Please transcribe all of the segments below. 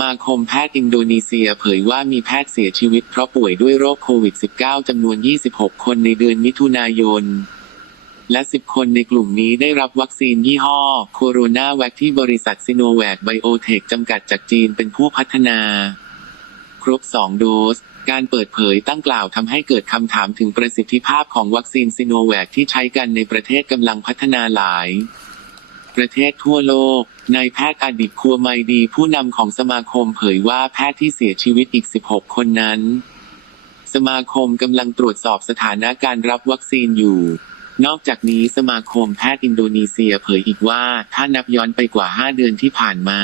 มาคมแพทย์อินโดนีเซียเผยว่ามีแพทย์เสียชีวิตเพราะป่วยด้วยโรคโควิด -19 จำนวน 26 คนในเดือนมิถุนายน และ 10 คนในกลุ่มนี้ได้รับวัคซีนยี่ห้อ โคโรนาแวคที่บริษัทซิโนแวคไบโอเทคจำกัดจากจีนเป็นผู้พัฒนา ครบ 2 โดส การเปิดเผยตั้งกล่าวทำให้เกิดคำถามถึงประสิทธิภาพของวัคซีนซิโนแวคที่ใช้กันในประเทศกำลังพัฒนาหลาย ประเทศทั่วโลก นายแพทย์อดิตครัวไมดีผู้นำของสมาคมเผยว่าแพทย์ที่เสียชีวิตอีก 16 คนนั้น สมาคมกำลังตรวจสอบสถานะการรับวัคซีนอยู่ นอกจากนี้สมาคมแพทย์อินโดนีเซียเผยอีกว่าถ้านับย้อนไปกว่า 5 เดือนที่ผ่านมา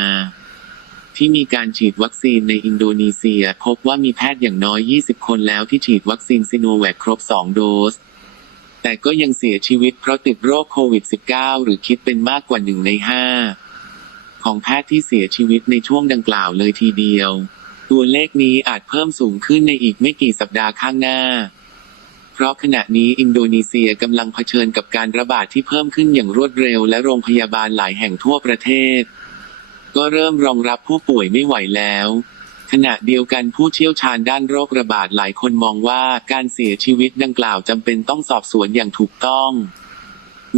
ที่มีการฉีดวัคซีนในอินโดนีเซีย พบว่ามีแพทย์อย่างน้อย 20 คนแล้วที่ฉีดวัคซีนซิโนแวคครบ 2 โดส แต่ก็ยังเสียชีวิตเพราะติดโรคโควิด -19 หรือคิดเป็นมากกว่าหนึ่งในห้าของแพทย์ที่เสียชีวิตในช่วงดังกล่าวเลยทีเดียว ตัวเลขนี้อาจเพิ่มสูงขึ้นในอีกไม่กี่สัปดาห์ข้างหน้า เพราะขณะนี้อินโดนีเซียกำลังเผชิญกับการระบาดที่เพิ่มขึ้นอย่างรวดเร็ว และโรงพยาบาลหลายแห่งทั่วประเทศ ก็เริ่มรองรับผู้ป่วยไม่ไหวแล้ว ขณะเดียวกันผู้เชี่ยวชาญด้านโรคระบาดหลายคนมองว่าการเสียชีวิตดังกล่าวจำเป็นต้องสอบสวนอย่างถูกต้อง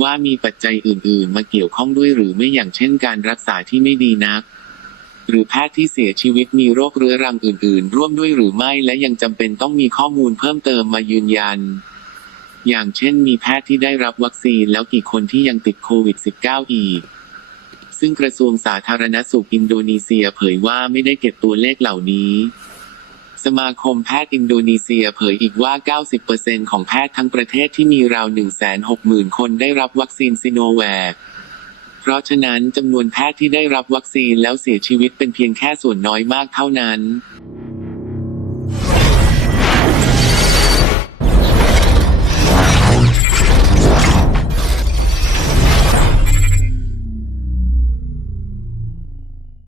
ว่ามีปัจจัยอื่น ๆ มาเกี่ยวข้องด้วยหรือไม่อย่างเช่นการรักษาที่ไม่ดีนัก หรือแพทย์ที่เสียชีวิตมีโรคเรื้อรังอื่น ๆ ร่วมด้วยหรือไม่และยังจำเป็นต้องมีข้อมูลเพิ่มเติมมายืนยัน อย่างเช่นมีแพทย์ที่ได้รับวัคซีนแล้วกี่คนที่ยังติดโควิด -19 อีก ซึ่งกระทรวงสาธารณสุขอินโดนีเซียเผยว่าไม่ได้เก็บตัวเลขเหล่านี้สมาคมแพทย์อินโดนีเซียเผยอีกว่า 90%ของแพทย์ทั้งประเทศที่มีราว 160,000 คนได้รับวัคซีนซิโนแวค เพราะฉะนั้นจำนวนแพทย์ที่ได้รับวัคซีนแล้วเสียชีวิตเป็นเพียงแค่ส่วนน้อยมากเท่านั้น